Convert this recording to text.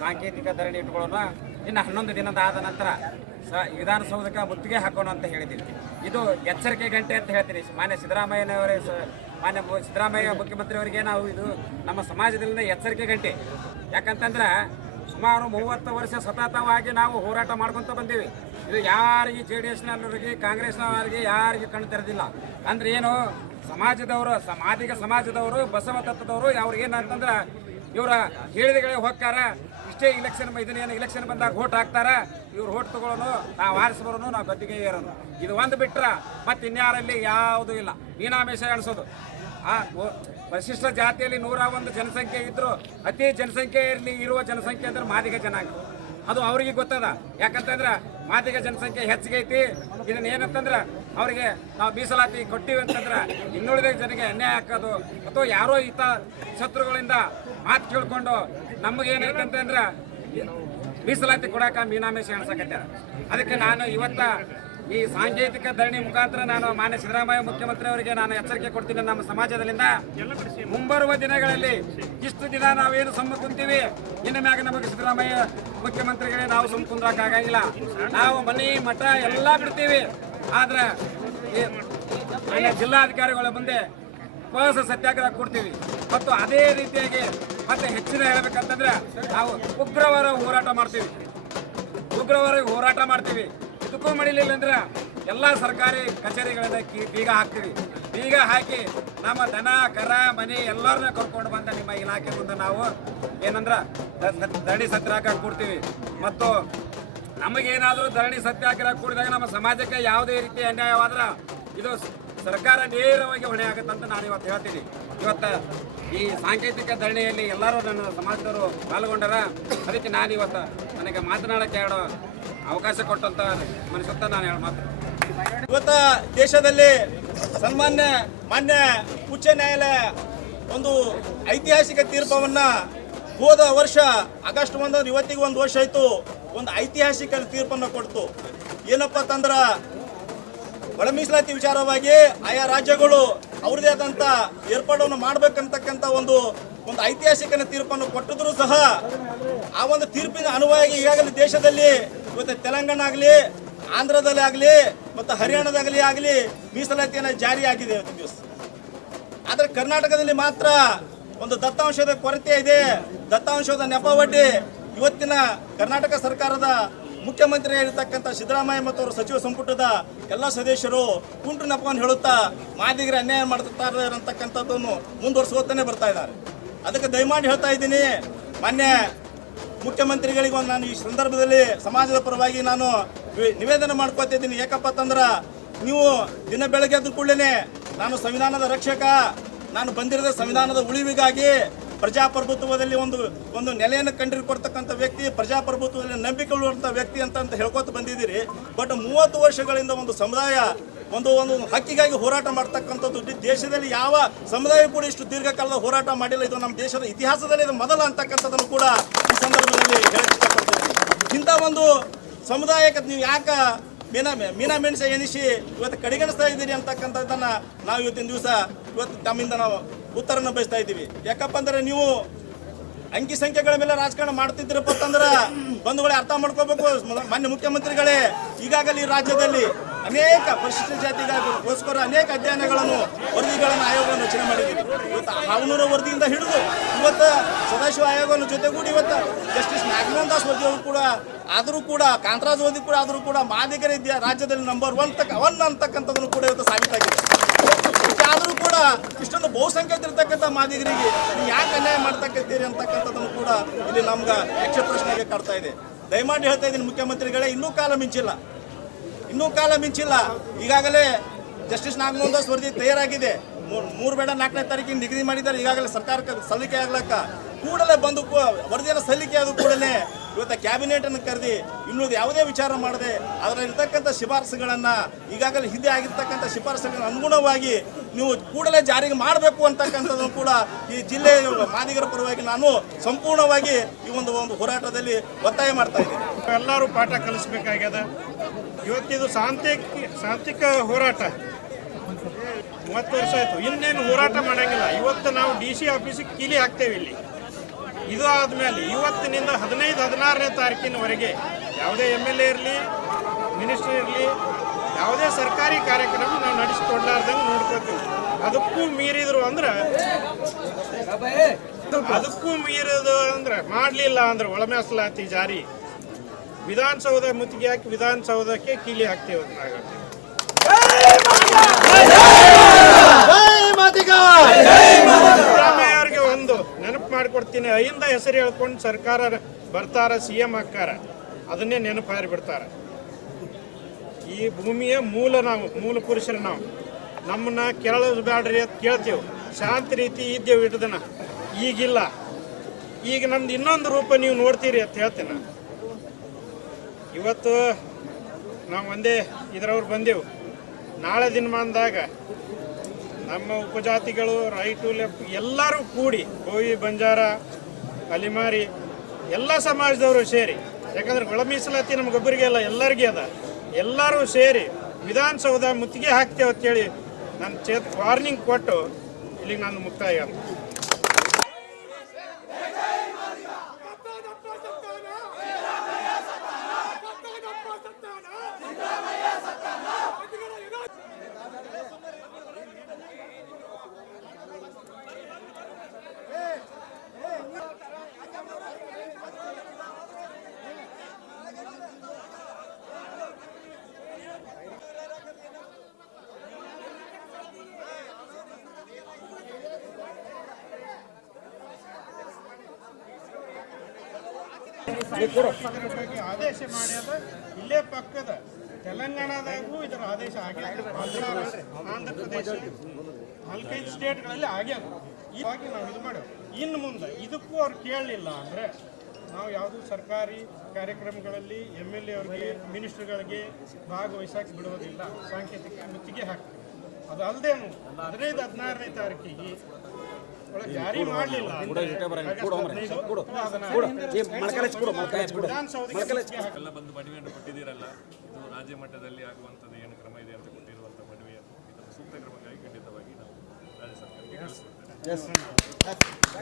ಸಾಂಕೇತಿಕ ಧರಣಿ ಇಟ್ಕೊಳ್ಳೋಣ. ಇನ್ನು ಹನ್ನೊಂದು ದಿನದ ಆದ ನಂತರ ಸ ವಿಧಾನಸೌಧಕ್ಕೆ ಮುತ್ತಿಗೆ ಹಾಕೋಣ ಅಂತ ಹೇಳಿದ್ದೀವಿ ಇದು ಎಚ್ಚರಿಕೆ ಗಂಟೆ ಅಂತ ಹೇಳ್ತೀನಿ. ಮಾನ್ಯ ಸಿದ್ದರಾಮಯ್ಯನವರೇ ಮಾನ್ಯ ಸಿದ್ದರಾಮಯ್ಯ ಮುಖ್ಯಮಂತ್ರಿಯವರಿಗೆ ನಾವು ಇದು ನಮ್ಮ ಸಮಾಜದಲ್ಲಿನ ಎಚ್ಚರಿಕೆ ಗಂಟೆ. ಯಾಕಂತಂದ್ರೆ ಸುಮಾರು ಮೂವತ್ತು ವರ್ಷ ಸತತವಾಗಿ ನಾವು ಹೋರಾಟ ಮಾಡ್ಕೊತ ಬಂದೀವಿ. ಇದು ಯಾರಿಗೆ ಜೆ ಡಿ ಎಸ್ನವ್ರಿಗೆ, ಕಾಂಗ್ರೆಸ್ನವರಿಗೆ ಯಾರಿಗೆ ಕಣ್ಣು ತೆರೆದಿಲ್ಲ. ಅಂದ್ರೆ ಏನು ಸಮಾಜದವರು ಸಮಾಜಿಕ ಸಮಾಜದವರು, ಬಸವ ತತ್ವದವರು ಅವ್ರಿಗೆ ಏನಂತಂದ್ರೆ ಇವರ ಹೇಳಿದಗಳೇ ಹೋಗ್ತಾರ ಇಷ್ಟೇ ಇಲೆಕ್ಷನ್ ಇದನ್ನೇನು ಇಲೆಕ್ಷನ್ ಬಂದಾಗ ಓಟ್ ಹಾಕ್ತಾರ. ಇವ್ರು ಓಟ್ ತಗೊಳ್ಳೋನು, ನಾವು ಆರಿಸ್ಬರೋನು ನಾವು ಗದ್ದಿಗೆ ಏರೋನು ಇದು ಒಂದು ಬಿಟ್ರ ಮತ್ತೆ ಇನ್ಯಾರಲ್ಲಿ ಯಾವುದೂ ಇಲ್ಲ. ಮೀನಾಮೇಷ ಎಣಿಸೋದು. ಆ ಪರಿಶಿಷ್ಟ ಜಾತಿಯಲ್ಲಿ ನೂರ ಒಂದು ಜನಸಂಖ್ಯೆ ಇದ್ದರೂ ಅತಿ ಜನಸಂಖ್ಯೆಯಲ್ಲಿ ಇರುವ ಜನಸಂಖ್ಯೆ ಅಂದ್ರೆ ಮಾದಿಗ ಜನಾಂಗ. ಅದು ಅವ್ರಿಗೆ ಗೊತ್ತದ. ಯಾಕಂತಂದ್ರೆ ಮಾದಿಗ ಜನಸಂಖ್ಯೆ ಹೆಚ್ಚಿಗೆ ಐತಿ. ಇದನ್ನ ಏನಂತಂದ್ರೆ ಅವರಿಗೆ ನಾವು ಮೀಸಲಾತಿ ಕೊಟ್ಟಿವಿ ಅಂತಂದ್ರೆ ಇನ್ನುಳಿದ ಜನಗೆ ಅನ್ಯಾಯ ಹಾಕೋದು ಅಥವಾ ಯಾರೋ ಈತ ಶತ್ರುಗಳಿಂದ ಮಾತು ಕೇಳ್ಕೊಂಡು ನಮಗೇನೈತೆ ಅಂತಂದ್ರೆ ಮೀಸಲಾತಿ ಕೊಡಾಕ ಮೀನಾಮೇಶ ಎಣ್ಸಕತ್ಯಾರ ಅದಕ್ಕೆ ನಾನು ಇವತ್ತ ಈ ಸಾಂಕೇತಿಕ ಧರಣಿ ಮುಖಾಂತರ ನಾನು ಮಾನ್ಯ ಸಿದ್ದರಾಮಯ್ಯ ಮುಖ್ಯಮಂತ್ರಿ ಅವರಿಗೆ ನಾನು ಎಚ್ಚರಿಕೆ ಕೊಡ್ತೀನಿ ನಮ್ಮ ಸಮಾಜದಲ್ಲಿಂದ. ಮುಂಬರುವ ದಿನಗಳಲ್ಲಿ ಇಷ್ಟು ದಿನ ನಾವೇನು ಸಮ್ಮ ಕುಂತೀವಿ? ಇನ್ನು ಮ್ಯಾಗ ನಮಗೆ ಸಿದ್ದರಾಮಯ್ಯ ಮುಖ್ಯಮಂತ್ರಿಗಳೇ ನಾವು ಸುಮ್ಮ ಕುಂದ್ರಕ್ಕಾಗಂಗಿಲ್ಲ ನಾವು ಮನೆ, ಮಠ ಎಲ್ಲ ಬಿಡ್ತೀವಿ. ಆದ್ರೆ ಜಿಲ್ಲಾಧಿಕಾರಿಗಳ ಮುಂದೆ ಉಪವಾಸ ಸತ್ಯಾಗ್ರಹ ಕೊಡ್ತೀವಿ. ಮತ್ತು ಅದೇ ರೀತಿಯಾಗಿ ಮತ್ತೆ ಹೆಚ್ಚಿನ ಹೇಳಬೇಕಂತಂದ್ರೆ ನಾವು ಉಗ್ರವಾರ ಹೋರಾಟ ಮಾಡ್ತೀವಿ. ಉಗ್ರವಾರ ಹೋರಾಟ ಮಾಡ್ತೀವಿ. ಇದಕ್ಕೂ ಮಾಡಿಲಿಲ್ಲ ಅಂದ್ರೆ ಎಲ್ಲ ಸರ್ಕಾರಿ ಕಚೇರಿಗಳಿಂದ ಬೀಗ ಹಾಕ್ತೀವಿ. ಬೀಗ ಹಾಕಿ ನಮ್ಮ ದನ, ಕರ, ಮನೆ ಎಲ್ಲರನ್ನ ಕರ್ಕೊಂಡು ಬಂದ ನಿಮ್ಮ ಇಲಾಖೆ ಮುಂದೆ ನಾವು ಏನಂದ್ರ ಧರಣಿ ಸತ್ಯಾಗ್ರಹ ಕೊಡ್ತೀವಿ. ಮತ್ತು ನಮಗೇನಾದರೂ ಧರಣಿ ಸತ್ಯಾಗ್ರಹ ಕೂಡಿದಾಗ ನಮ್ಮ ಸಮಾಜಕ್ಕೆ ಯಾವುದೇ ರೀತಿ ಅನ್ಯಾಯವಾದ್ರ ಇದು ಸರ್ಕಾರ ನೇರವಾಗಿ ಹೊಣೆ ಆಗುತ್ತಂತ ನಾನು ಇವತ್ತು ಹೇಳ್ತೀನಿ. ಇವತ್ತು ಈ ಸಾಂಕೇತಿಕ ಧರಣಿಯಲ್ಲಿ ಎಲ್ಲರೂ ನನ್ನ ಸಮಾಜದವರು ಪಾಲ್ಗೊಂಡಾರ ಅದಕ್ಕೆ ನಾನು ಇವತ್ತು ನನಗೆ ಮಾತನಾಡಕ್ಕೆ ಹೇಳೋ ಅವಕಾಶ ಕೊಟ್ಟಂತ ಮನಸ್ಸುತ್ತ ನಾನು ಹೇಳ ಮಾತು. ಇವತ್ತು ದೇಶದಲ್ಲಿ ಸನ್ಮಾನ್ಯ, ಮಾನ್ಯ, ಉಚ್ಚ ನ್ಯಾಯಾಲಯ ಒಂದು ಐತಿಹಾಸಿಕ ತೀರ್ಪವನ್ನ ಹೋದ ವರ್ಷ, ಆಗಸ್ಟ್ ಒಂದು ಇವತ್ತಿಗೆ ಒಂದು ವರ್ಷ ಆಯ್ತು. ಒಂದು ಐತಿಹಾಸಿಕ ತೀರ್ಪನ್ನು ಕೊಡ್ತು. ಏನಪ್ಪ ಅಂತಂದ್ರ ಒಳ ಮೀಸಲಾತಿ ವಿಚಾರವಾಗಿ ಆಯಾ ರಾಜ್ಯಗಳು ಅವ್ರದೇ ಆದಂತ ಏರ್ಪಾಡನ್ನು ಮಾಡ್ಬೇಕಂತಕ್ಕಂಥ ಒಂದು ಒಂದು ಐತಿಹಾಸಿಕ ತೀರ್ಪನ್ನು ಕೊಟ್ಟಿದ್ರು ಸಹ ಆ ಒಂದು ತೀರ್ಪಿನ ಅನುವಾಗಿ ಈಗಾಗಲೇ ದೇಶದಲ್ಲಿ ಇವತ್ತು ತೆಲಂಗಾಣ ಆಗಲಿ, ಆಂಧ್ರದಲ್ಲಿ ಆಗಲಿ, ಮತ್ತು ಹರಿಯಾಣದಾಗಲಿ ಆಗಲಿ ಮೀಸಲಾತಿಯನ್ನು ಜಾರಿಯಾಗಿದೆ ಆಗಿದೆ ಇವತ್ತಿನ ದಿವಸ. ಆದರೆ ಕರ್ನಾಟಕದಲ್ಲಿ ಮಾತ್ರ ಒಂದು ದತ್ತಾಂಶದ ಕೊರತೆ ಇದೆ. ದತ್ತಾಂಶದ ನೆಪವಡ್ಡಿ ಇವತ್ತಿನ ಕರ್ನಾಟಕ ಸರ್ಕಾರದ ಮುಖ್ಯಮಂತ್ರಿ ಆಗಿರ್ತಕ್ಕಂಥ ಸಿದ್ದರಾಮಯ್ಯ ಮತ್ತು ಅವರ ಸಚಿವ ಸಂಪುಟದ ಎಲ್ಲ ಸದಸ್ಯರು ಕುಂಟು ಹೇಳುತ್ತಾ, ಮಾದಿಗರ ಅನ್ಯಾಯ ಮಾಡ್ತಾರೆ ಅಂತಕ್ಕಂಥದ್ದನ್ನು ಮುಂದುವರ್ಸ್ಕೊತಾನೆ ಬರ್ತಾ ಇದ್ದಾರೆ. ಅದಕ್ಕೆ ದಯಮಾಡಿ ಹೇಳ್ತಾ ಇದ್ದೀನಿ, ಮೊನ್ನೆ ಮುಖ್ಯಮಂತ್ರಿಗಳಿಗೆ ಒಂದು ನಾನು ಈ ಸಂದರ್ಭದಲ್ಲಿ ಸಮಾಜದ ಪರವಾಗಿ ನಾನು ನಿವೇದನೆ ಮಾಡ್ಕೊತಾ ಇದ್ದೀನಿ. ಯಾಕಪ್ಪ ಅಂತಂದ್ರೆ ನೀವು ದಿನ ಬೆಳಗ್ಗೆ ಕೂಡಲೇ ನಾನು ಸಂವಿಧಾನದ ರಕ್ಷಕ, ನಾನು ಬಂದಿರದ ಸಂವಿಧಾನದ ಉಳಿವಿಗಾಗಿ ಪ್ರಜಾಪ್ರಭುತ್ವದಲ್ಲಿ ಒಂದು ಒಂದು ನೆಲೆಯನ್ನು ಕಂಡಿರ್ಕೊಡ್ತಕ್ಕಂಥ ವ್ಯಕ್ತಿ, ಪ್ರಜಾಪ್ರಭುತ್ವದಲ್ಲಿ ನಂಬಿಕೆ ಉಳ್ಳುವಂಥ ವ್ಯಕ್ತಿ ಅಂತ ಅಂತ ಹೇಳ್ಕೊತ ಬಂದಿದ್ದೀರಿ. ಬಟ್ ಮೂವತ್ತು ವರ್ಷಗಳಿಂದ ಒಂದು ಸಮುದಾಯ, ಒಂದು ಒಂದು ಹಕ್ಕಿಗಾಗಿ ಹೋರಾಟ ಮಾಡ್ತಕ್ಕಂಥದ್ದು ದೇಶದಲ್ಲಿ ಯಾವ ಸಮುದಾಯ ಕೂಡ ಇಷ್ಟು ದೀರ್ಘಕಾಲದ ಹೋರಾಟ ಮಾಡಿಲ್ಲ. ಇದು ನಮ್ಮ ದೇಶದ ಇತಿಹಾಸದಲ್ಲಿ ಇದು ಮೊದಲ ಅಂತಕ್ಕಂಥದ್ದನ್ನು ಕೂಡ ಈ ಸಂದರ್ಭದಲ್ಲಿ ಇಷ್ಟಪಡ್ತೀನಿ ಇಂಥ ಒಂದು ಸಮುದಾಯಕ್ಕೆ ನೀವು ಯಾಕ ಮೀನಾ ಮೀನಾ ಮೆಣಸೆ ಎಣಿಸಿ ಇವತ್ತು ಕಡೆಗಣಿಸ್ತಾ ಇದ್ದೀರಿ ಅಂತಕ್ಕಂಥದ್ದನ್ನು ನಾವು ಇವತ್ತಿನ ದಿವಸ ಇವತ್ತು ತಮ್ಮಿಂದ ನಾವು ಉತ್ತರನ ಬಯಸ್ತಾ ಇದ್ದೀವಿ. ಯಾಕಪ್ಪ ಅಂದ್ರೆ ನೀವು ಅಂಕಿ ಸಂಖ್ಯೆಗಳ ಮೇಲೆ ರಾಜಕಾರಣ ಮಾಡ್ತಿದ್ದೀರಪ್ಪ ಅಂತಂದ್ರೆ ಬಂಧುಗಳೇ ಅರ್ಥ ಮಾಡ್ಕೋಬೇಕು. ಮಾನ್ಯ ಮುಖ್ಯಮಂತ್ರಿಗಳೇ, ಈಗಾಗಲೇ ಈ ರಾಜ್ಯದಲ್ಲಿ ಅನೇಕ ಪರಿಶಿಷ್ಟ ಜಾತಿಗಳಿಗೋಸ್ಕರ ಅನೇಕ ಅಧ್ಯಯನಗಳನ್ನು, ವರದಿಗಳನ್ನು, ಆಯೋಗವನ್ನು ರಚನೆ ಮಾಡಿದ್ದೀವಿ. ಇವತ್ತು ಹಾವನೂರ ವರದಿಯಿಂದ ಹಿಡಿದು ಇವತ್ತು ಸದಾಶಿವ ಆಯೋಗವನ್ನು ಜೊತೆಗೂಡಿ ಇವತ್ತು ಜಸ್ಟಿಸ್ ನಾಗಮೋಹನ್ ದಾಸ್ ವರದಿ ಅವರು ಕೂಡ ಆದರೂ ಕೂಡ, ಕಾಂತರಾಜ್ ವರದಿ ಕೂಡ ಆದರೂ ಕೂಡ, ಮಾದಿಗರ ರಾಜ್ಯದಲ್ಲಿ ನಂಬರ್ ಒನ್ ತಕ್ಕ ಒನ್ ಅಂತಕ್ಕಂಥದ್ದನ್ನು ಕೂಡ ಇವತ್ತು ಸಾಬೀತಾಗಿದೆ. ಆದರೂ ಕೂಡ ಇಷ್ಟೊಂದು ಬಹುಸಂಖ್ಯಾತ ಇರ್ತಕ್ಕಂಥ ಮಾದಿಗರಿಗೆ ಯಾಕೆ ಅನ್ಯಾಯ ಮಾಡ್ತಕ್ಕಂತೀರಿ ಅಂತಕ್ಕಂಥದ್ದನ್ನು ಕೂಡ ಇಲ್ಲಿ ನಮ್ಗೆ ಯಕ್ಷ ಪ್ರಶ್ನೆಗೆ ಕಾಡ್ತಾ ಇದೆ. ದಯಮಾಡಿ ಹೇಳ್ತಾ ಇದ್ದೀನಿ ಮುಖ್ಯಮಂತ್ರಿಗಳೇ, ಇನ್ನೂ ಕಾಲ ಮಿಂಚಿಲ್ಲ. ಇನ್ನೂ ಕಾಲ ಮಿಂಚಿಲ್ಲ. ಈಗಾಗಲೇ ಜಸ್ಟಿಸ್ ನಾಗಮೋಹನ್ ದಾಸ್ ವರದಿ ತಯಾರಾಗಿದೆ. ಮೂರ್- ಬೇಡ, ನಾಲ್ಕನೇ ತಾರೀಕಿನ ನಿಗದಿ ಮಾಡಿದ್ದಾರೆ. ಈಗಾಗಲೇ ಸರ್ಕಾರಕ್ಕೆ ಸಲ್ಲಿಕೆ ಆಗ್ಲಕ್ಕ ಕೂಡಲೇ ಬಂದು ವರದಿಯನ್ನು ಸಲ್ಲಿಕೆ ಆದ ಕೂಡಲೇ ಇವತ್ತು ಕ್ಯಾಬಿನೆಟ್ ಅನ್ನು ಕರೆದಿ ಇನ್ನೂ ಯಾವುದೇ ವಿಚಾರ ಮಾಡದೆ ಅದರಲ್ಲಿರ್ತಕ್ಕಂಥ ಶಿಫಾರಸುಗಳನ್ನು ಈಗಾಗಲೇ ಹಿಂದೆ ಆಗಿರ್ತಕ್ಕಂಥ ಶಿಫಾರಸುಗಳ ಅನುಗುಣವಾಗಿ ನೀವು ಕೂಡಲೇ ಜಾರಿಗೆ ಮಾಡಬೇಕು ಅಂತಕ್ಕಂಥದ್ದನ್ನು ಕೂಡ ಈ ಜಿಲ್ಲೆಯ ಮಾದಿಗರ ಪರವಾಗಿ ನಾನು ಸಂಪೂರ್ಣವಾಗಿ ಈ ಒಂದು ಒಂದು ಹೋರಾಟದಲ್ಲಿ ಒತ್ತಾಯ ಮಾಡ್ತಾ ಇದ್ದೀನಿ. ಎಲ್ಲರೂ ಪಾಠ ಕಲಿಸ್ಬೇಕಾಗ್ಯದ. ಇವತ್ತಿದು ಶಾಂತಿಕ ಶಾಂತಿಕ ಹೋರಾಟ. ಮೂವತ್ತು ವರ್ಷ ಆಯಿತು. ಇನ್ನೇನು ಹೋರಾಟ ಮಾಡೋಂಗಿಲ್ಲ. ಇವತ್ತು ನಾವು ಡಿ ಸಿ ಆಫೀಸಿಗೆ ಕೀಲಿ ಹಾಕ್ತೇವೆ ಇಲ್ಲಿ. ಇದು ಆದಮೇಲೆ ಇವತ್ತಿನಿಂದ ಹದಿನೈದು, ಹದಿನಾರನೇ ತಾರೀಕಿನವರೆಗೆ ಯಾವುದೇ ಎಂ ಎಲ್ ಎ ಇರಲಿ, ಮಿನಿಸ್ಟರ್ ಇರಲಿ, ಯಾವುದೇ ಸರ್ಕಾರಿ ಕಾರ್ಯಕ್ರಮ ನಾವು ನಡೆಸಿಕೊಡ್ಲಾರ್ದಂಗೆ ನೋಡ್ಕೋತೀವಿ. ಅದಕ್ಕೂ ಮೀರಿದ್ರು ಅಂದ್ರೆ, ಅದಕ್ಕೂ ಮೀರಿದು ಅಂದ್ರೆ ಮಾಡಲಿಲ್ಲ ಅಂದ್ರೆ ಒಳಮೇಸಲಾತಿ ಜಾರಿ. ವಿಧಾನಸೌಧ ಮುತ್ತಿಗೆ ಹಾಕಿ ವಿಧಾನಸೌಧಕ್ಕೆ ಕೀಲಿ ಹಾಕ್ತೇವೆ ನಾಗತ್ತೆ ಸಿದ್ದರಾಮಯ್ಯ ಅವ್ರಿಗೆ ಒಂದು ಮಾಡಿಕೊಡ್ತೀನಿ ಐಂದ ಹೆಸರು ಹೇಳ್ಕೊಂಡು ಸರ್ಕಾರ ಬರ್ತಾರ, ಸಿ ಎಂ ಹಾಕಾರ ಅದನ್ನೇ ನೆನಪಾರಿ ಬಿಡ್ತಾರೆ. ಈ ಭೂಮಿಯ ಮೂಲ ನಾವು, ಮೂಲ ಪುರುಷರು ನಾವು. ನಮ್ಮನ್ನ ಕೇಳೋದು ಬೇಡ್ರಿ ಅಂತ ಕೇಳ್ತೇವೆ. ಶಾಂತ ರೀತಿ ಇದ್ದೇವೆ ಇಟ್ಟದನ ಈಗಿಲ್ಲ. ಈಗ ನಮ್ದು ಇನ್ನೊಂದು ರೂಪ ನೀವು ನೋಡ್ತೀರಿ ಅಂತ ಹೇಳ್ತೇನೆ ಇವತ್ತು ನಾವು ಒಂದೇ ಇದ್ರವ್ರು ಬಂದೆವು. ನಾಳೆ ದಿನಮಾನದಾಗ ನಮ್ಮ ಉಪಜಾತಿಗಳು ರೈಟು ಲೆಫ್ಟ್ ಎಲ್ಲರೂ ಕೂಡಿ ಗೋವಿ ಬಂಜಾರ, ಅಲಿಮಾರಿ ಎಲ್ಲ ಸಮಾಜದವರು ಸೇರಿ, ಯಾಕಂದ್ರೆ ಒಳ ಮೀಸಲಾತಿ ನಮ್ಗೊಬ್ಬರಿಗೆ ಅಲ್ಲ, ಎಲ್ಲರಿಗೆ ಅದ. ಎಲ್ಲರೂ ಸೇರಿ ವಿಧಾನಸೌಧ ಮುತ್ತಿಗೆ ಹಾಕ್ತೇವೆ ಅಂತೇಳಿ ನನ್ನ ಚೇತ್ ವಾರ್ನಿಂಗ್ ಕೊಟ್ಟು ಇಲ್ಲಿಗೆ ನಾನು ಮುಕ್ತಾಯ ಆದೇಶ ಮಾಡ್ಯದ ಇಲ್ಲೇ ಪಕ್ಕದ ತೆಲಂಗಾಣದಾಗೂ ಇದರ ಆದೇಶ ಆಗ್ಯದ ಆಂಧ್ರ ಪ್ರದೇಶ ನಾಲ್ಕೈದು ಸ್ಟೇಟ್ಗಳಲ್ಲಿ ಆಗ್ಯದ ಇವಾಗಿ ನಾವು ಇದು ಮಾಡ ಇನ್ನು ಮುಂದೆ ಇದಕ್ಕೂ ಅವ್ರು ಕೇಳಲಿಲ್ಲ ಅಂದ್ರೆ ನಾವು ಯಾವುದು ಸರ್ಕಾರಿ ಕಾರ್ಯಕ್ರಮಗಳಲ್ಲಿ ಎಂ ಎಲ್ ಎ ಅವ್ರಿಗೆ ಮಿನಿಸ್ಟರ್ಗಳಿಗೆ ಭಾಗವಹಿಸಕ್ಕೆ ಬಿಡೋದಿಲ್ಲ ಸಾಂಕೇತಿಕ ಮುತ್ತಿಗೆ ಹಾಕ್ತೀವಿ ಅದು ಅಲ್ಲದೇನು ಹದಿನೈದು ಹದಿನಾರನೇ ತಾರೀಕಿಗೆ ಕೊಟ್ಟಿದ್ದೀರಲ್ಲ ಇದು ರಾಜ್ಯ ಮಟ್ಟದಲ್ಲಿ ಆಗುವಂಥದ್ದು ಏನು ಕ್ರಮ ಇದೆ ಅಂತ ಕೊಟ್ಟಿರುವಂಥ ಮನವಿಯನ್ನು ಸೂಕ್ತ ಕ್ರಮಕ್ಕಾಗಿ ಖಂಡಿತವಾಗಿ ನಾವು ರಾಜ್ಯ ಸರ್ಕಾರಕ್ಕೆ